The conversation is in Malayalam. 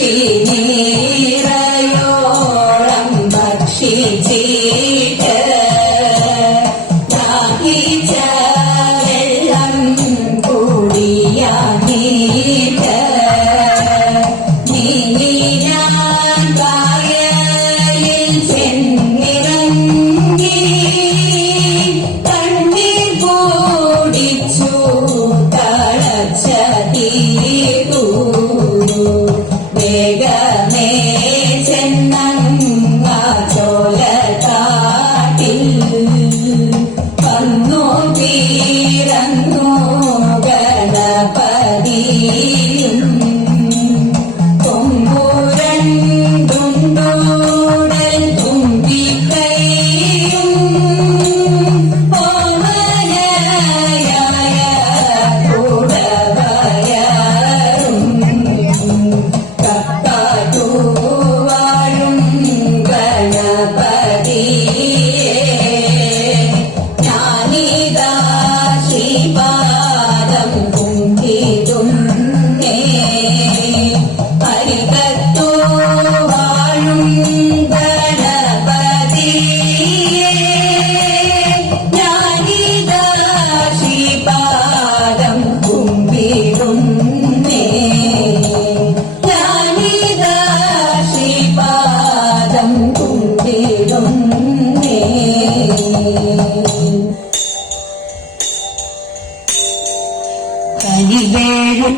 പക്ഷി നീറയോളം ഭക്ഷിച്ചിട്ട് ദാഹിച്ച വെള്ളം കൂടിയാനീട്ട് നീരാൻ കായലിൽ ചെന്നിറങ്ങി കണ്ണീർ കൂടിച്ചു തളച്ച തീരു വേഗമേ ചെന്നങ്ങ ചോലക്കാട്ടിൽ വന്നു തീരന്നു ഗണപതിയും കൊമ്പുരണ്ടുണ്ടൂടൽ തുമ്പിക്കൈയും ഓമനയായ കൂടവയറും കത്താറ്റുവാഴും ഗണപതിയെ ഞാനിതാ ശ്രീപാദം കുമ്പിടുന്നേ പരികത്തു വാഴും ഗണപതിയെ ഞാനിതാ ശ്രീപാദം കുമ്പിടുന്നേ ഞാനിതാ ശ്രീപാദം കുമ്പിടുന്നേ കരിവേഴും